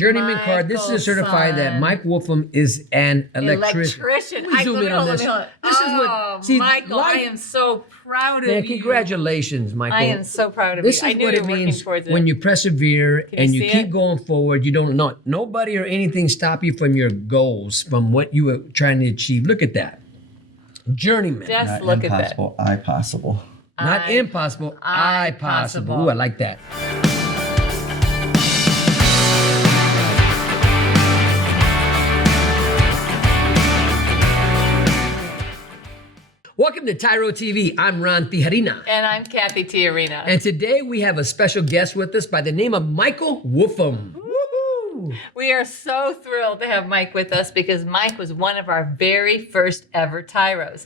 Journeyman card. This is a certified that Mike Wolfrum is an electrician. I zoom in on this. This is what. See, Michael, I am so proud of man, you. Congratulations, Michael. I am so proud of this you. I is knew what you it were working means towards it. when you persevere and you keep it? going forward. You don't know nobody or anything stop you from your goals, from what you were trying to achieve. Look at that. Journeyman. Just Not look impossible, at that. I possible. Not impossible, I possible. Ooh, I like that. Welcome to TYRO TV. I'm Tijerina. And I'm Cathy Tijerina. And today we have a special guest with us by the name of Michael Wolfrum. We are so thrilled to have Mike with us because Mike was one of our very first ever Tyros.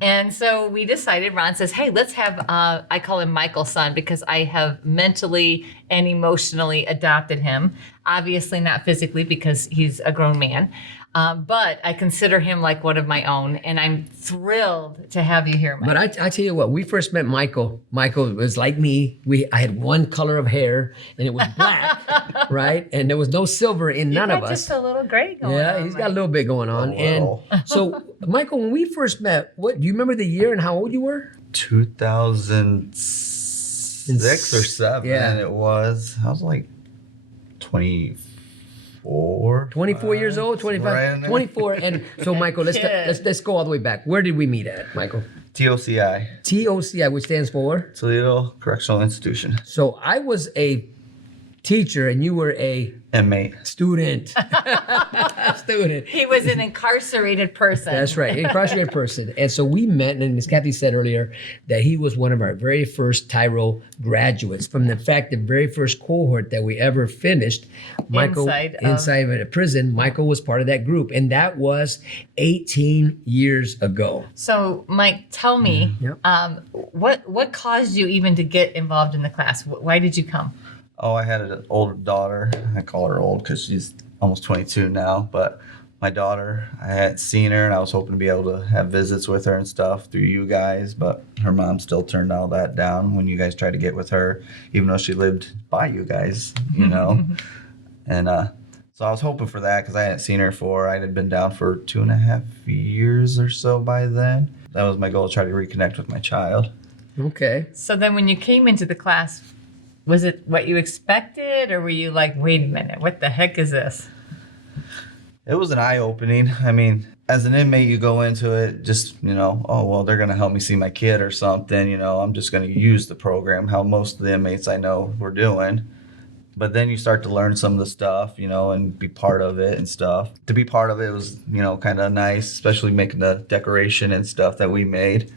And so we decided, Ron says, hey, let's have, I call him Michael's son because I have mentally and emotionally adopted him. Obviously not physically because he's a grown man. But I consider him like one of my own, and I'm thrilled to have you here, Mike. But I tell you what, we first met Michael. Michael was like me. I had one color of hair, and it was black, right? And there was no silver in none of us. Just a little gray going on. Yeah, he's got a little bit going on. And so, Michael, when we first met, what do you remember the year and how old you were? 2006 or 7. Yeah. It was. I was like 24. 24 years old, 25, right 24. And so, Michael, let's go all the way back. Where did we meet at, Michael? TOCI. TOCI, which stands for? Toledo Correctional Institution. So I was a teacher and you were a Inmate. student. Student. He was an incarcerated person. That's right, incarcerated person. And so we met, and as Cathy said earlier, that he was one of our very first TYRO graduates. From the fact, the very first cohort that we ever finished, Michael, inside of a prison, Michael was part of that group. And that was 18 years ago. So, Mike, tell me, what caused you even to get involved in the class? Why did you come? Oh, I had an older daughter. I call her old because she's almost 22 now. But my daughter, I hadn't seen her, and I was hoping to be able to have visits with her and stuff through you guys. But her mom still turned all that down when you guys tried to get with her, even though she lived by you guys, you know. And so I was hoping for that because I hadn't seen her for, I had been down for 2.5 years or so by then. That was my goal, to try to reconnect with my child. Okay. So then when you came into the class, was it what you expected, or were you like, wait a minute, what the heck is this? It was an eye-opening. I mean, as an inmate, you go into it just, you know, oh, well, they're going to help me see my kid or something. You know, I'm just going to use the program, how most of the inmates I know were doing. But then you start to learn some of the stuff, you know, and be part of it and stuff. To be part of it was, you know, kind of nice, especially making the decoration and stuff that we made.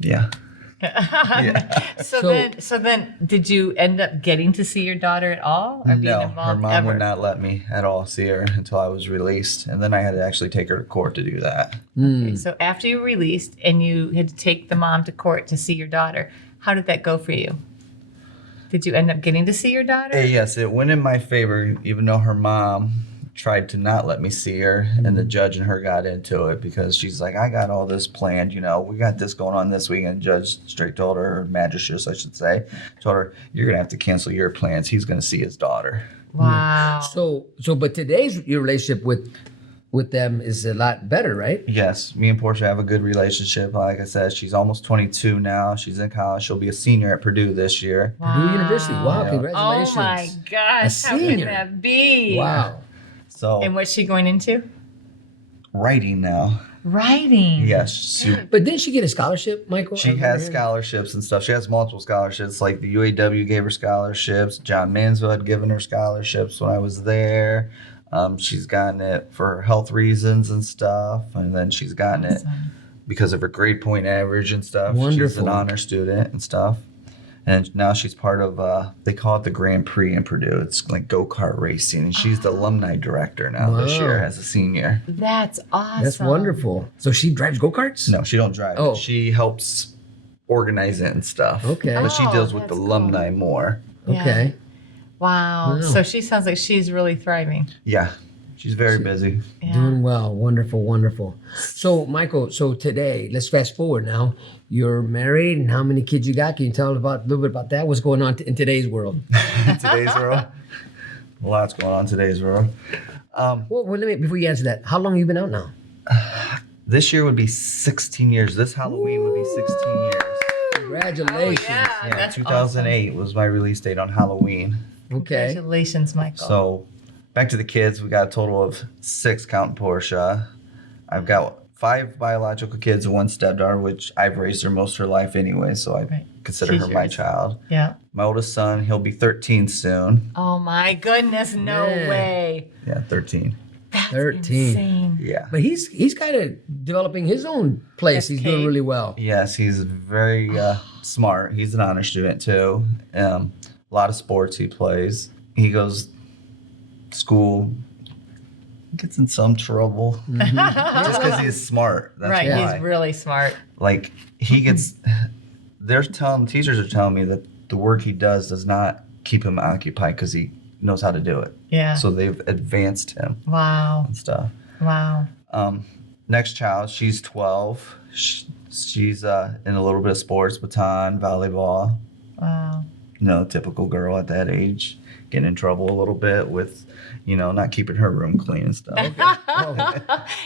Yeah. So then did you end up getting to see your daughter at all, or being No, involved her mom ever? would not let me at all see her until I was released. And then I had to actually take her to court to do that. Okay, so after you were released and you had to take the mom to court to see your daughter, how did that go for you? Did you end up getting to see your daughter? Yes, it went in my favor, even though her mom tried to not let me see her, and the judge and her got into it because she's like, I got all this planned, you know, we got this going on this week. And the judge straight told her, or magistrate, I should say, told her, you're going to have to cancel your plans. He's going to see his daughter. Wow. So, but today's your relationship with them is a lot better, right? Yes, me and Portia have a good relationship. Like I said, she's almost 22 now. She's in college. She'll be a senior at Purdue this year. Purdue University. Wow, Yeah. congratulations. Oh my gosh, how senior. could that be? Wow. So, And what's she going into? writing now. Writing. Yes, But didn't she get a scholarship, Michael? she has scholarships and stuff. She has multiple scholarships. Like the UAW gave her scholarships. John Mansville had given her scholarships when I was there. She's gotten it for her health reasons and stuff. And then she's gotten it because of her grade point average and stuff. She's Wonderful. an honor student and stuff. And now she's part of, they call it the Grand Prix in Purdue. It's like go-kart racing. And she's the alumni director now this year as a senior. That's awesome. That's wonderful. So she drives go-karts? No, she don't drive. Oh. She helps organize it and stuff. Okay. But she deals with the that's alumni more. Okay. Wow. Wow. So she sounds like she's really thriving. Yeah. She's very busy. Yeah. Doing well. Wonderful, wonderful. So, Michael, so today, let's fast forward now. You're married, and how many kids you got? Can you tell a little bit about that? What's going on in today's world? In today's world. A lot's going on today's world. Well, let me, before you answer that, how long have you been out now? This year would be 16 years. This Halloween would be 16 years. Congratulations. Oh, Yeah, that's 2008 was my release date on Halloween. Okay. Congratulations, Michael. So, back to the kids. We got a total of 6 counting Portia. I've got 5 biological kids and 1 stepdaughter, which I've raised her most of her life anyway, so I consider She's her my yours. child. Yeah. My oldest son, he'll be 13 soon. Oh my goodness, no Man. way. Yeah, 13. That's 13. insane. Yeah. But he's kind of developing his own place. He's doing Escape. really well. Yes, he's very smart. He's an honor student too. A lot of sports he plays. He goes to school, gets in some trouble just because he's smart. That's Right, why. he's really smart. Like he gets. Teachers are telling me that the work he does not keep him occupied because he knows how to do it. Yeah. So they've advanced him Wow. and stuff. Wow. Next child, she's 12. She's in a little bit of sports, baton, volleyball. Wow. You know, typical girl at that age, getting in trouble a little bit with, not keeping her room clean and stuff.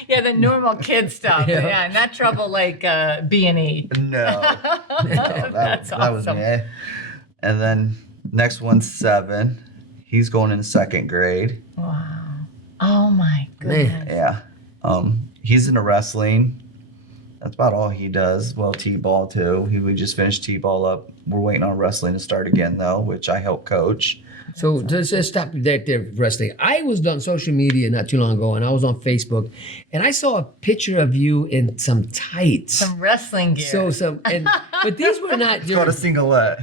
Yeah, the normal kid stuff. Yeah. Yeah, not trouble like B&E. No, That's that was awesome. me. And then next one's 7. He's going in 2nd grade. Wow. Oh my Man. goodness. Yeah. He's into wrestling. That's about all he does. Well, T-ball too. We just finished T-ball up. We're waiting on wrestling to start again though, which I help coach. So just stop there, wrestling. I was on social media not too long ago, and I was on Facebook, and I saw a picture of you in some tights. Some wrestling gear. But these were not. It's called a singlet.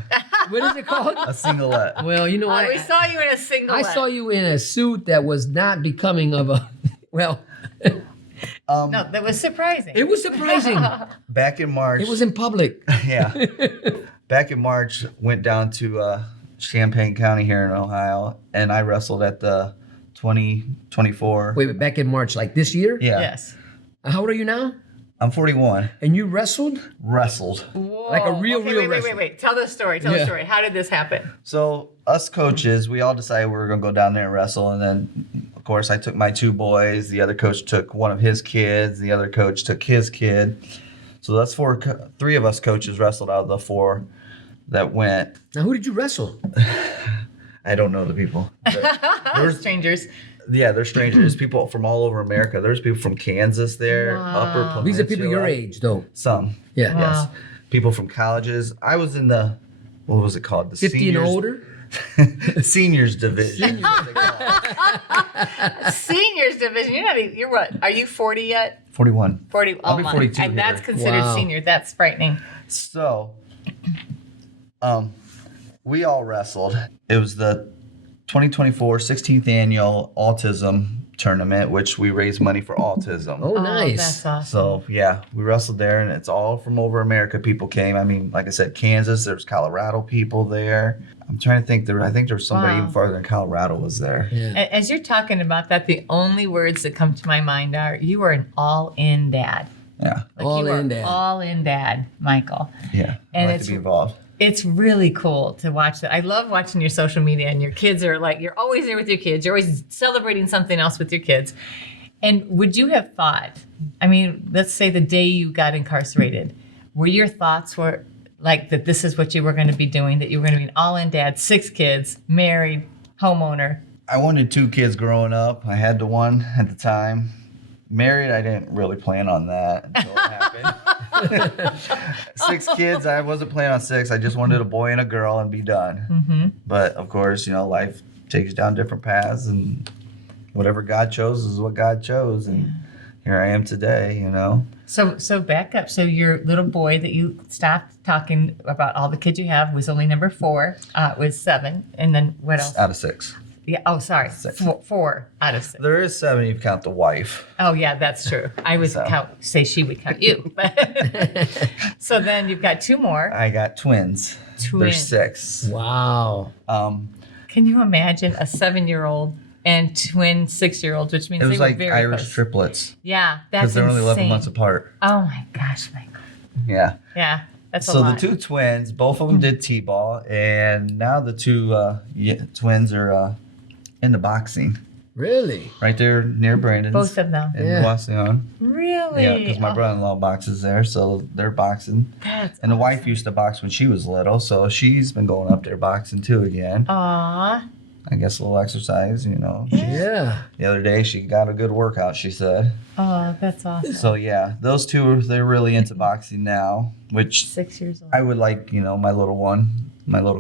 What is it called? A singlet. Well, you know Oh, what? we saw you in a single. I saw you in a suit that was not becoming of a. Well, No, that was surprising. it was surprising. Back in March. It was in public. Yeah. Back in March, went down to Champaign County here in Ohio, and I wrestled at the 2024. Wait, back in March, like this year? Yeah. Yes. How old are you now? I'm 41. And you wrestled? Wrestled. Whoa. Like a real wait, wrestler. wait. Tell the story. Tell the Yeah. story. How did this happen? So us coaches, we all decided we were going to go down there and wrestle, and then of course I took my 2 boys. The other coach took one of his kids. The other coach took his kid. So that's 3 of us coaches wrestled out of the 4 that went. Now, who did you wrestle? I don't know the people. There's Strangers. Yeah, they're strangers. People from all over America. There's people from Kansas there, Wow. Upper Peninsula. These are people your age, though. Some, Yeah. Wow. yes. People from colleges. I was in the, what was it called? The 50 seniors, and older? seniors division. Seniors division. You're what? Are you 40 yet? 41. 40. I'll oh be my. 42 And that's here. considered Wow. senior. That's frightening. So, we all wrestled. It was the 2024 16th annual autism tournament, which we raised money for autism. Oh, nice. That's awesome. So yeah, we wrestled there, and it's all from over America. People came. I mean, like I said, Kansas. There's Colorado people there. I'm trying to think. I think there was somebody Wow. even farther than Colorado was there. Yeah. As you're talking about that, the only words that come to my mind are you are an all-in dad. Yeah, Like All you are in dad. All-in dad, Michael. yeah. And I like it's- to be involved. It's really cool to watch that. I love watching your social media, and your kids are like, you're always there with your kids. You're always celebrating something else with your kids. And would you have thought, I mean, let's say the day you got incarcerated, were your thoughts were like that this is what you were going to be doing, that you were going to be an all-in dad, 6 kids, married, homeowner? I wanted 2 kids growing up. I had the one at the time. Married, I didn't really plan on that until it happened. 6 kids, I wasn't planning on 6. I just wanted a boy and a girl and be done. Mm-hmm. But of course, life takes you down different paths, and whatever God chose is what God chose. And here I am today, So back up. So your little boy that you stopped talking about all the kids you have was only number 4, was 7. And then what else? Out of 6. Yeah. Oh, sorry. 6. 4 out of 6. There is 7 if you count the wife. Oh, yeah, that's true. I would So. say she would count you. So then you've got 2 more. I got twins. They're Twins. 6. Wow. Can you imagine a 7-year-old and twin 6-year-olds, which means It they was were like very Irish close. triplets Yeah, because that's they're only 11 insane. months apart. Oh my gosh, Michael. Yeah. Yeah, that's a So lot. the 2 twins, both of them did T-ball, and now the 2 twins are into boxing. Really? Right there near Brandon's. Both of them. In Yeah. Wasion. Really? Yeah, because my brother-in-law boxes there, so they're boxing. That's And the wife used to box when she was little, so she's been going up there boxing too again. Aw. I guess a little exercise, you know. Yeah. The other day she got a good workout, she said. Oh, that's awesome. So yeah, those two, they're really into boxing now, which 6 years old. I would like, you know, my little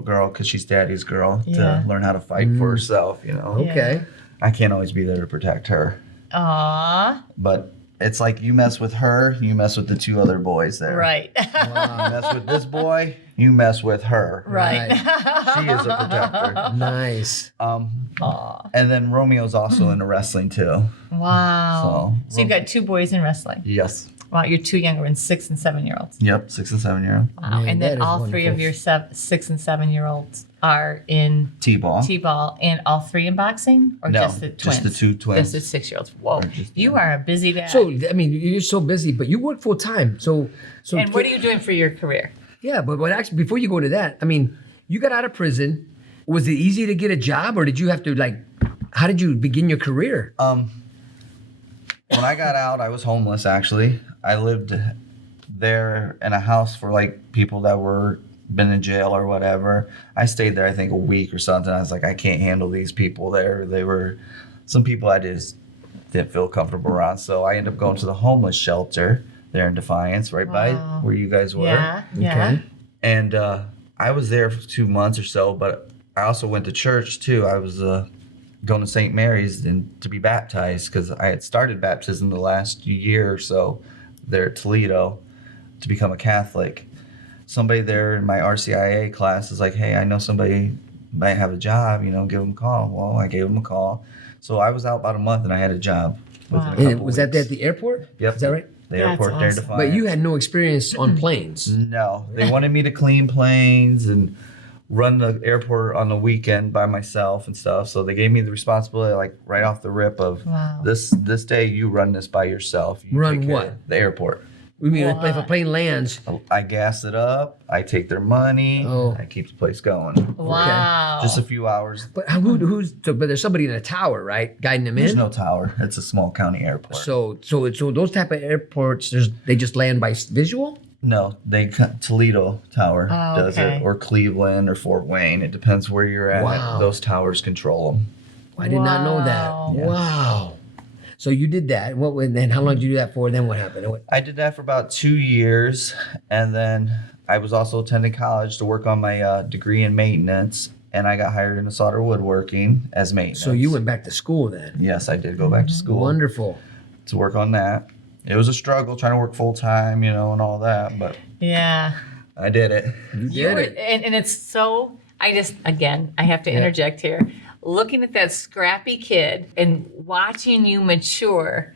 girl, because she's daddy's girl, Yeah. to learn how to fight for herself, you know. Okay. I can't always be there to protect her. Aw. But it's like you mess with her, you mess with the two other boys there. Right. You mess with this boy, you mess with her. Right. She is a protector. Nice. Aw. And then Romeo's also into wrestling too. Wow. So- So you've got two boys in wrestling. Yes. Wow, your two younger ones, 6 and 7 year olds. Yep, 6 and 7 year old. Wow. Man, And that then is all three of wonderful. your 6 and 7 year olds are in T-ball. T-ball, and all three in boxing, or No, just the twins? just the two twins. Just the 6 year olds. Whoa, Or just- you are a busy guy. So I mean, you're so busy, but you work full time. So and what are you doing for your career? Yeah, but actually, before you go into that, I mean, you got out of prison. Was it easy to get a job, or did you have to how did you begin your career? When I got out, I was homeless actually. I lived there in a house for like people that were been in jail or whatever. I stayed there I think a week or something. I was like, I can't handle these people there. They were some people I just didn't feel comfortable around. So I ended up going to the homeless shelter there in Defiance, right by Wow. where you guys were. Yeah, yeah. Okay. And I was there for 2 months or so, but I also went to church too. I was going to St. Mary's to be baptized because I had started baptism the last year or so there at Toledo to become a Catholic. Somebody there in my RCIA class is like, hey, I know somebody might have a job, you know, give them a call. Well, I gave them a call. So I was out about a month and I had a job. within Wow. a couple And was that weeks. at the airport? Yep. Is that right? The That's airport there in awesome. Defiance. But you had no experience on planes. No, they wanted me to clean planes and run the airport on the weekend by myself and stuff. So they gave me the responsibility, like right off the rip, of Wow. this day you run this by yourself. You Run take care what? of the airport. We mean, if a What? plane lands, I gas it up. I take their money. Oh. I keep the place going. Wow. Just a few hours. but but there's somebody in a tower, right, guiding them There's in. no tower. It's a small county airport. So those type of airports, they just land by visual. No, Toledo Tower Oh, does okay. it, or Cleveland or Fort Wayne. It depends where you're at. Wow. Those towers control them. I did not know that. Wow. Yeah. Wow. So you did that. And then how long did you do that for? Then what happened? I did that for about 2 years, and then I was also attending college to work on my degree in maintenance, and I got hired into solder woodworking as maintenance. So you went back to school then. Yes, I did go back to school Wonderful. to work on that. It was a struggle trying to work full time, you know, and all that, but Yeah. I did it. You You did were, it. and it's so, I have to interject here. Looking at that scrappy kid and watching you mature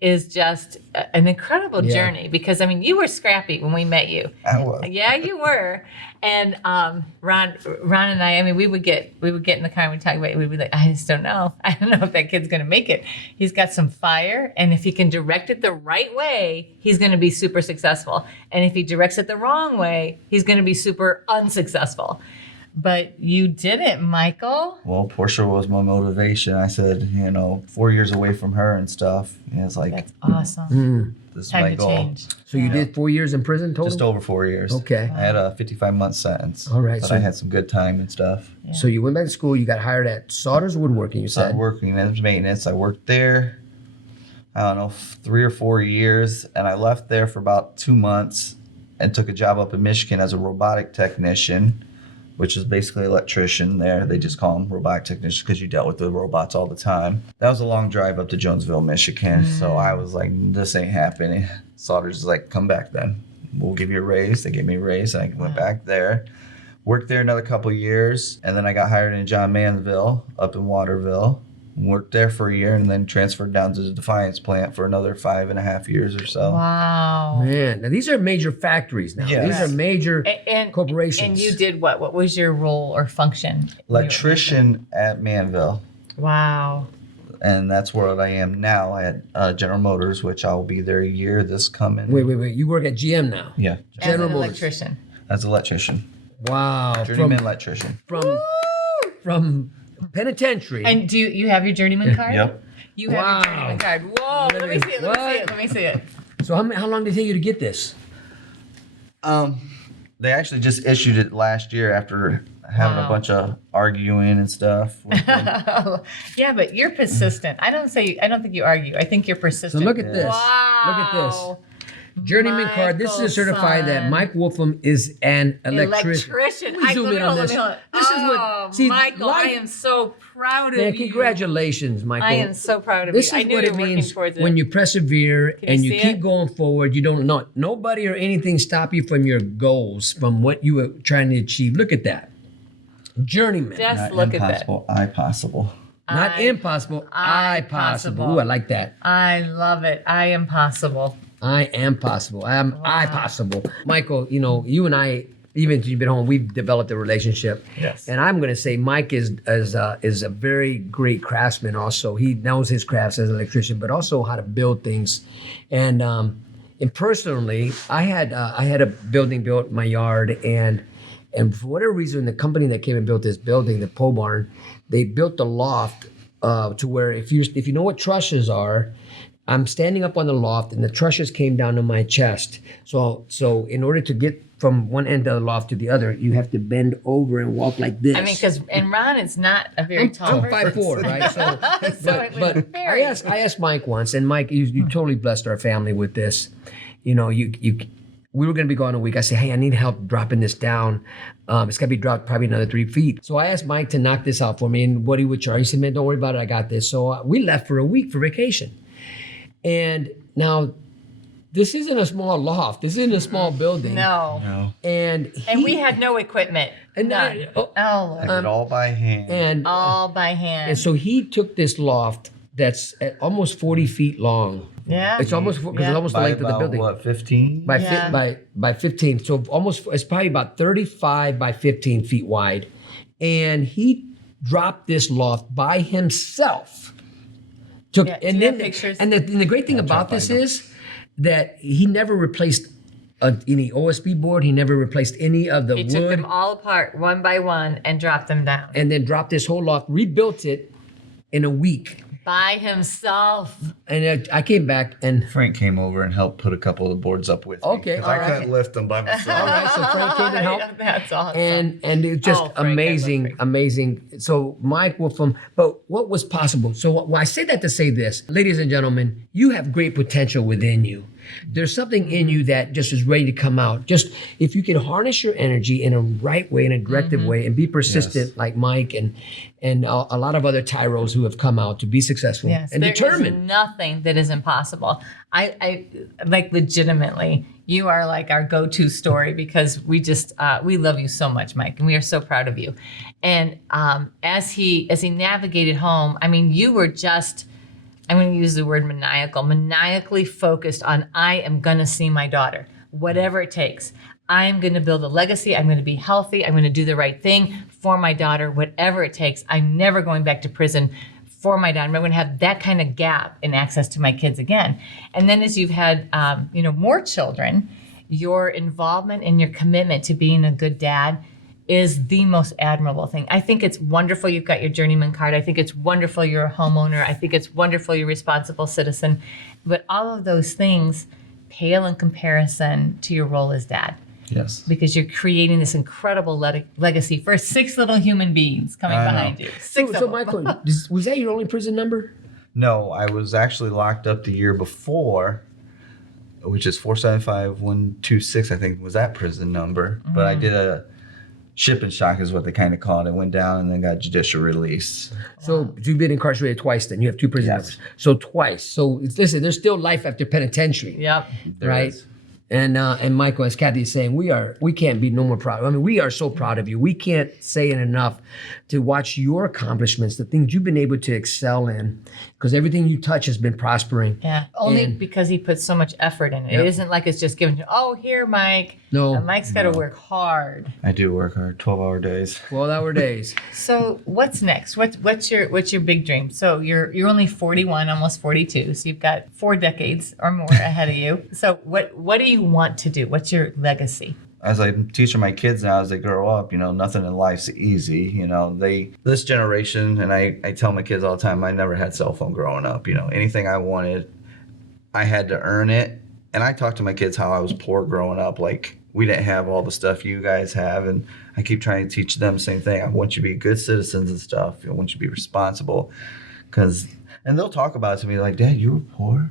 is just an incredible Yeah. journey, because I mean, you were scrappy when we met you. I was. Yeah, you were. And Ron and I mean, we would get in the car and we'd talk about it. We'd be like, I just don't know. I don't know if that kid's going to make it. He's got some fire, and if he can direct it the right way, he's going to be super successful. And if he directs it the wrong way, he's going to be super unsuccessful. But you did it, Michael. Well, Portia was my motivation. I said, 4 years away from her and stuff. And it's like, That's awesome. this is Time my to goal. change. So you did 4 years in prison total? Just over 4 years. Okay. I had a 55-month sentence. All right, But so- I had some good time and stuff. So you went back to school. You got hired at Sauter's Woodworking, you Started said. working as maintenance. I worked there, I don't know, 3 or 4 years. And I left there for about 2 months and took a job up in Michigan as a robotic technician, which is basically electrician there. They just call them robotic technicians because you dealt with the robots all the time. That was a long drive up to Jonesville, Michigan. So I was like, this ain't happening. Sauter's like, come back then. We'll give you a raise. They gave me a raise. And I went back there. Worked there another couple years. And then I got hired in John Mansville up in Waterville. Worked there for a year and then transferred down to the Defiance plant for another 5.5 years or so. Wow. Man, now these are major factories now. Yes. These are major And corporations. And you did what? What was your role or function? Electrician at Manville. Wow. And that's where I am now at General Motors, which I'll be there a year this coming. Wait. You work at GM now? Yeah, As General an Motors. electrician. as an electrician, Wow. journeyman electrician. From penitentiary. And do you have your journeyman card? Yep. You have your journeyman card. Whoa, let me see it. Let me see it. So how long did it take you to get this? They actually just issued it last year after having a bunch of arguing and stuff. Yeah, but you're persistent. I don't think you argue. I think you're persistent. So look at this. Wow. Look at this. Journeyman card. This is a certified that Michael's Mike Wolfrum is an electrician. Zoom in on this. This is what. See, Michael, I am so proud of man, you. Congratulations, Michael. I am so proud of This you. is I knew what you it were working means towards it. when you persevere and you see keep it? going forward. You don't know nobody or anything stop you from your goals, from what you were trying to achieve. Look at that. Journeyman. Just Not look impossible, I possible. Not impossible, I possible. Ooh, I like that. I love it. I am possible. I am possible. I possible. Michael, you and I, even since you've been home, we've developed a relationship. Yes. And I'm going to say Mike is a very great craftsman also. He knows his crafts as an electrician, but also how to build things. And personally, I had a building built in my yard, and for whatever reason, the company that came and built this building, the pole barn, they built the loft to where if you know what trusses are, I'm standing up on the loft and the trusses came down to my chest. So in order to get from one end of the loft to the other, you have to bend over and walk like this. I mean, because Ron is not a very tall I'm person. 5'4", right? So it was but very- I asked Mike once, and Mike, you totally blessed our family with this. We were going to be gone a week. I said, hey, I need help dropping this down. It's got to be dropped probably another 3 feet. So I asked Mike to knock this out for me, and what he would charge. He said, man, don't worry about it. I got this. So we left for a week for vacation. And now, this isn't a small loft. This isn't a small building. No. And we had no equipment. None. I I did it all by hand. and All by hand. and so he took this loft that's at almost 40 feet long. Yeah. It's almost because Yeah. it's almost the By length of the about, building. what, 15? By 15. So it's probably about 35 by 15 feet wide. And he dropped this loft by himself. Do you have pictures? And the great thing about this is that he never replaced any OSB board. He never replaced any of the He wood. took them all apart one by one and dropped them down. And then dropped this whole loft, rebuilt it in a week. By himself. And I came back and Frank came over and helped put a couple of the boards up with me. Okay, Because all I right. couldn't lift them by myself. all right, so Frank came and helped. That's awesome. And it's just Oh, Frank, I love amazing. Frank. So Mike Wolfrum, but what was possible? So I say that to say this, ladies and gentlemen, you have great potential within you. There's something in you that just is ready to come out. Just if you can harness your energy in a right way, in a directive way, and be persistent, like Mike and a lot of other tyros who have come out to be successful Yes, and there is determined. nothing that is impossible. I like legitimately, you are like our go-to story because we just we love you so much, Mike, and we are so proud of you. And as he navigated home, I mean, you were just, I'm going to use the word maniacally focused on, I am going to see my daughter, whatever it takes. I'm going to build a legacy. I'm going to be healthy. I'm going to do the right thing for my daughter, whatever it takes. I'm never going back to prison for my daughter. I'm never going to have that kind of gap in access to my kids again. And then as you've had, more children, your involvement and your commitment to being a good dad is the most admirable thing. I think it's wonderful you've got your journeyman card. I think it's wonderful you're a homeowner. I think it's wonderful you're a responsible citizen. But all of those things pale in comparison to your role as dad. Yes. Because you're creating this incredible legacy for 6 little human beings coming I know. behind you. 6 So of them. Michael, was that your only prison number? No, I was actually locked up the year before, which is 475-126, I think was that prison number. But I did a ship and shock is what they kind of call it. I went down and then got judicial release. So you've been incarcerated twice then. You have 2 prison Yes. numbers. So twice. So listen, there's still life after penitentiary. Yep. There Right. is. And Michael, as Cathy is saying, we can't be no more proud. I mean, we are so proud of you. We can't say it enough to watch your accomplishments, the things you've been able to excel in, because everything you touch has been prospering. Yeah. Only And- because he puts so much effort in it. Yep. It isn't like it's just given to, oh, here, Mike. No. Mike's got to work hard. I do work hard, 12-hour days. 12-hour days. So what's next? What's your big dream? So you're only 41, almost 42. So you've got 4 decades or more ahead of you. So what do you want to do? What's your legacy? as I'm teaching my kids now as they grow up, nothing in life's easy. This generation, and I tell my kids all the time, I never had cell phone growing up. Anything I wanted, I had to earn it. And I talk to my kids how I was poor growing up. Like, we didn't have all the stuff you guys have. And I keep trying to teach them the same thing. I want you to be good citizens and stuff. I want you to be responsible. And they'll talk about it to me like, Dad, you were poor?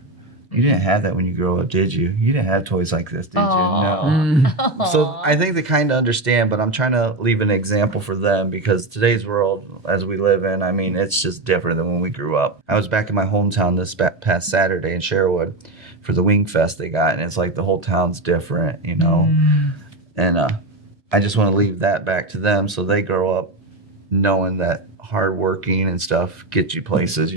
You didn't have that when you grew up, did you? You didn't have toys like this, did you? No. So I think they kind of understand, but I'm trying to leave an example for them because today's world, as we live in, I mean, it's just different than when we grew up. I was back in my hometown this past Saturday in Sherwood for the Wing Fest they got, and it's like the whole town's different, And I just want to leave that back to them so they grow up knowing that hard working and stuff gets you places,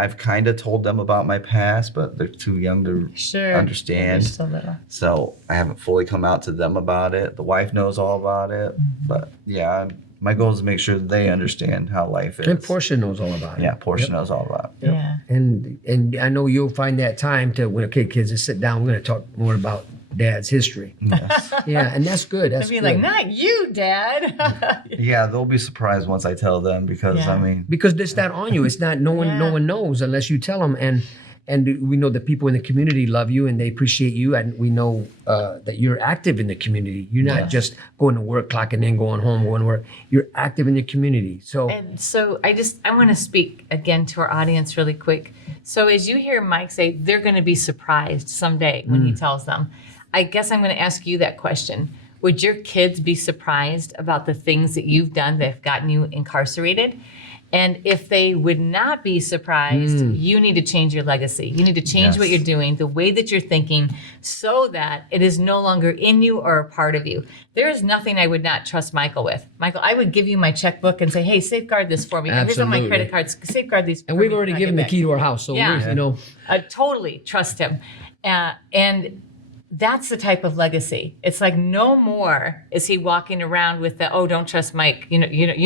I've kind of told them about my past, but they're too young to understand. They're so little. So I haven't fully come out to them about it. The wife knows all about it. But yeah, my goal is to make sure they understand how life is. And Portia knows all about it. Yeah, Portia knows all about it. Yeah. And I know you'll find that time to, okay, kids, just sit down. We're going to talk more about Dad's history. Yes. Yeah, and that's good. That's I'd be good. like, not you, Dad. Yeah, they'll be surprised once I tell them because, Yeah. I mean... Because it's not on you. It's not, no one knows unless you tell them. And we know that people in the community love you and they appreciate you. And we know that you're active in the community. You're not just going to work, clocking in, going home, going to work. You're active in the community. So And so I want to speak again to our audience really quick. So as you hear Mike say, they're going to be surprised someday when he tells them. I guess I'm going to ask you that question. Would your kids be surprised about the things that you've done that have gotten you incarcerated? And if they would not be surprised, you need to change your legacy. You need to change what you're doing, the way that you're thinking, so that it is no longer in you or a part of you. There is nothing I would not trust Michael with. Michael, I would give you my checkbook and say, hey, safeguard this for me. Here's all my Absolutely. credit cards. Safeguard these for and we've me. already I'll given get the back. key to our house. So Yeah. I Totally trust him. And that's the type of legacy. It's like no more is he walking around with the, oh, don't trust Mike. You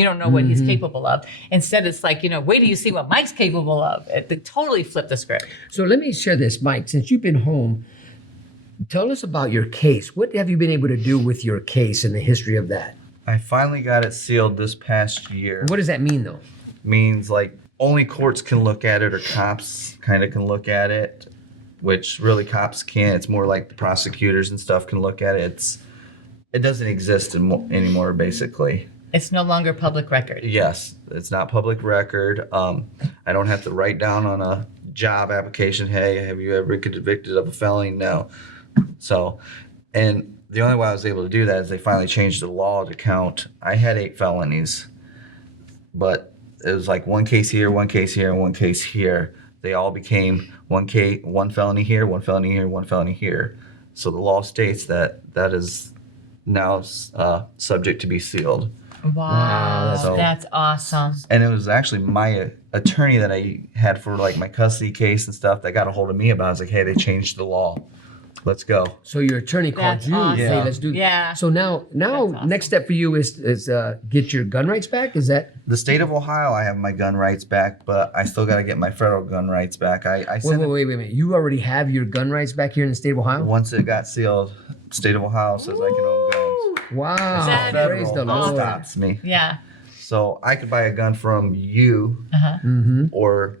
don't know what he's capable of. Instead, it's like, wait till you see what Mike's capable of. They totally flip the script. So let me share this, Mike. Since you've been home, tell us about your case. What have you been able to do with your case and the history of that? I finally got it sealed this past year. What does that mean, though? Means like only courts can look at it or cops kind of can look at it, which really cops can't. It's more like the prosecutors and stuff can look at it. It doesn't exist anymore, basically. It's no longer public record. Yes, it's not public record. I don't have to write down on a job application, hey, have you ever been convicted of a felony? No. So, and the only way I was able to do that is they finally changed the law to count. I had 8 felonies, but it was like one case here, one case here, and one case here. They all became one felony here, one felony here, one felony here. So the law states that is now subject to be sealed. Wow, Wow, that's awesome. And it was actually my attorney that I had for like my custody case and stuff that got a hold of me about it. I was like, hey, they changed the law. Let's go. So your attorney called That's you. awesome. Hey, let's do. Yeah. So now, That's awesome. next step for you is get your gun rights back. Is that? The state of Ohio, I have my gun rights back, but I still got to get my federal gun rights back. I Wait sent a minute. You already have your gun rights back here in the state of Ohio? once it got sealed, state of Ohio says I can own guns. Wow. That Federal Praise the that Lord. stops me. Yeah. So I could buy a gun from you Mm-hmm. or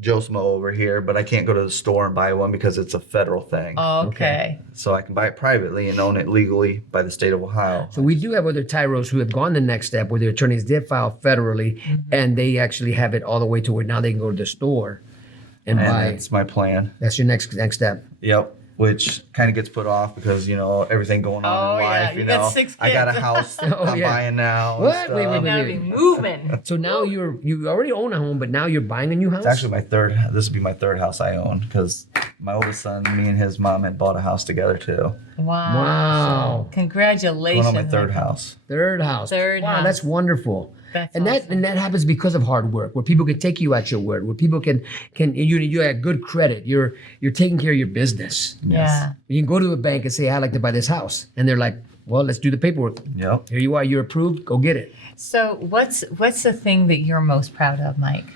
Joe Smo over here, but I can't go to the store and buy one because it's a federal thing. Okay. So I can buy it privately and own it legally by the state of Ohio. So we do have other tyros who have gone the next step where their attorneys did file federally and they actually have it all the way to where now they can go to the store and And buy. that's my plan. That's your next step. Yep. Which kind of gets put off because, everything going on Oh, in yeah. life. You got 6 I got a kids. house Oh, I'm yeah. buying now. and What? stuff. Wait. You gotta be moving. So now you already own a home, but now you're buying a new house? It's actually this would be my 3rd house I own because my oldest son, me and his mom had bought a house together too. Wow. Wow. Congratulations. Going on my 3rd house. Third house. Third wow, house. that's wonderful. That's and awesome. that happens because of hard work, where people can take you at your word, where people can you have good credit. You're taking care of your business. Yeah. You can go to a bank and say, I'd like to buy this house. And they're like, well, let's do the paperwork. Yep. Here you are, you're approved, go get it. So what's the thing that you're most proud of, Mike?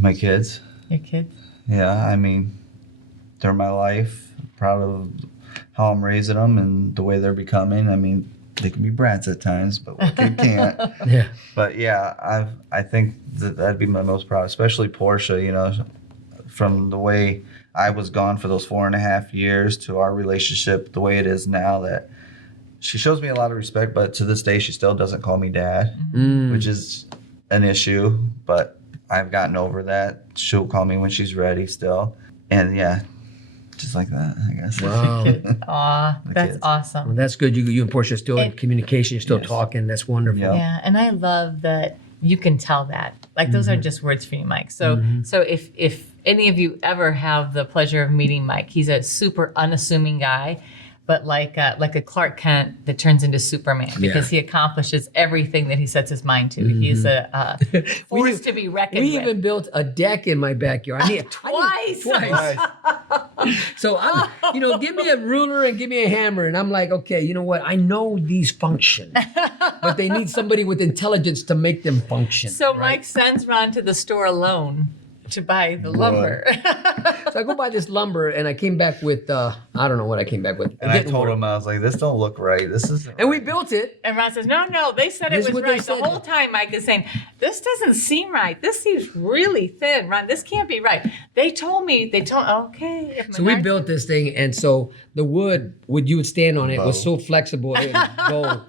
My kids. Your kids? Yeah, I mean, they're my life. Proud of how I'm raising them and the way they're becoming. I mean, they can be brats at times, but what kid can't? Yeah. But yeah, I think that'd be my most proud, especially Portia, you know, from the way I was gone for those 4.5 years to our relationship the way it is now, that she shows me a lot of respect, but to this day she still doesn't call me dad, which is an issue, but I've gotten over that. She'll call me when she's ready still. And yeah, just like that, I guess. Wow. Aw, that's kids. awesome. Well, that's good. You and Portia are still in communication. You're still Yes. talking. That's wonderful. Yep. Yeah, and I love that you can tell that. Like those are just words for you, Mike. So so if any of you ever have the pleasure of meeting Mike, he's a super unassuming guy, but like a Clark Kent that turns into Superman because he accomplishes everything that he sets his mind to. He's a force to be reckoned We with. even built a deck in my backyard. Twice. So I'm, give me a ruler and give me a hammer, and I'm like, okay, you know what? I know these function, but they need somebody with intelligence to make them function. So Mike sends Ron to the store alone to buy the lumber. So I go buy this lumber, and I came back with I don't know what I came back with. And I told him, I was like, this don't look right. This is. And we built it. And Ron says, no, they said This it is was what they right. The said. whole time Mike is saying, this doesn't seem right. This seems really thin, Ron. This can't be right. They told me, okay. If So we built this thing, and so the wood you would stand on it was so flexible. It would go.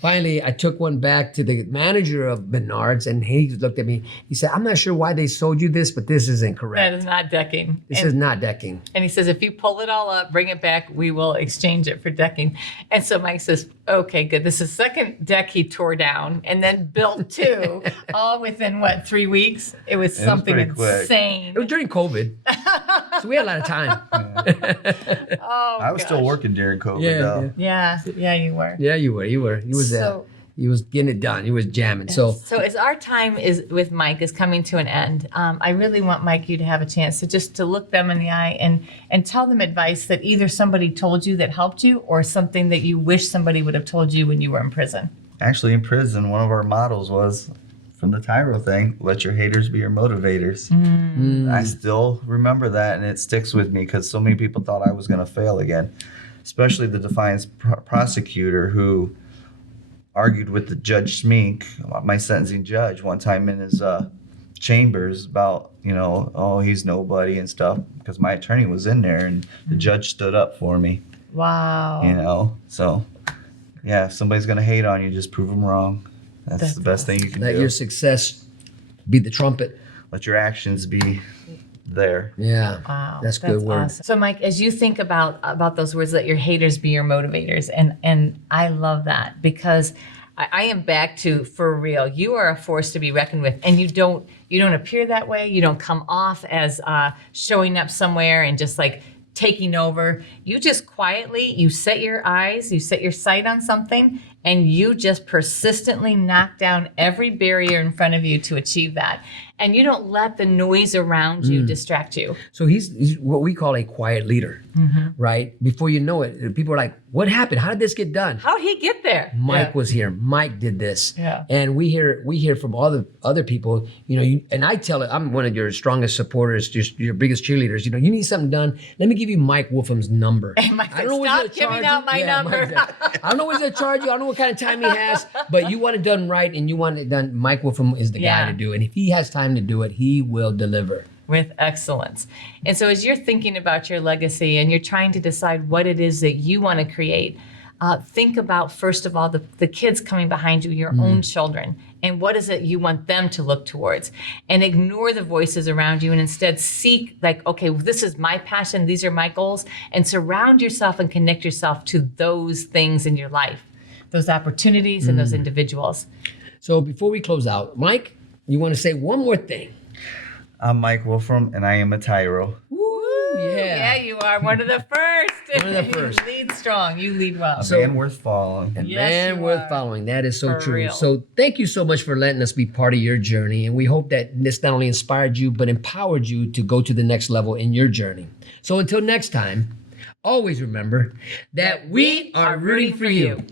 Finally, I took one back to the manager of Menards, and he looked at me. He said, I'm not sure why they sold you this, but this is incorrect. That is not decking. This is not decking. And he says, if you pull it all up, bring it back, we will exchange it for decking. And so Mike says, okay, good. This is the second deck he tore down and then built two, all within 3 weeks? It was something pretty quick. insane. It was during COVID, so we had a lot of time. Oh, I was still working during COVID though. Yeah, you were. Yeah, you were. He was So- he was getting it done. He was jamming. So So as our time with Mike is coming to an end, I really want Mike, you to have a chance to look them in the eye and tell them advice that either somebody told you that helped you or something that you wish somebody would have told you when you were in prison. Actually, in prison, one of our mottos was from the TYRO thing, let your haters be your motivators. I still remember that, and it sticks with me because so many people thought I was going to fail again, especially the Defiance prosecutor who argued with the Judge Smink, my sentencing judge, one time in his chambers about, oh, he's nobody and stuff, because my attorney was in there, and the judge stood up for me. Wow. So yeah, if somebody's going to hate on you, just prove them wrong. That's the best thing you can let do. your success be the trumpet. Let your actions be there. Yeah. Wow, That's good word. Awesome. So, Mike, as you think about those words, let your haters be your motivators, and I love that because I am back to, for real, you are a force to be reckoned with, and you don't appear that way. You don't come off as showing up somewhere and just like taking over. You just quietly, you set your eyes, you set your sight on something, and you just persistently knock down every barrier in front of you to achieve that. And you don't let the noise around you distract you. So he's what we call a quiet leader, right? Before you know it, people are like, what happened? How did this get done? How'd he get there? Mike was here. Mike did this. Yeah. And we hear from all the other people, and I tell it, I'm one of your strongest supporters, your biggest cheerleaders. You need something done. Let me give you Mike Wolfrum's number. And Mike said, "Stop giving out my number." Mike said, I don't know what's going to charge you. I don't know what kind of time he has, but you want it done right and you want it done. Mike Wolfrum is the guy to do it. And if he has time to do it, he will deliver. With excellence. And so as you're thinking about your legacy and you're trying to decide what it is that you want to create, think about, first of all, the kids coming behind you, your own children, and what is it you want them to look towards. And ignore the voices around you and instead seek, like, okay, this is my passion, these are my goals, and surround yourself and connect yourself to those things in your life, those opportunities and those individuals. So before we close out, Mike, you want to say one more thing? I'm Mike Wolfrum, and I am a TYRO. Woo, Yeah, you are one of the first. One of the first. You lead strong. You lead well. A man worth following. And Yes, man you worth are. following. That is so For true. real. So thank you so much for letting us be part of your journey. And we hope that this not only inspired you, but empowered you to go to the next level in your journey. So until next time, always remember that we are rooting for you.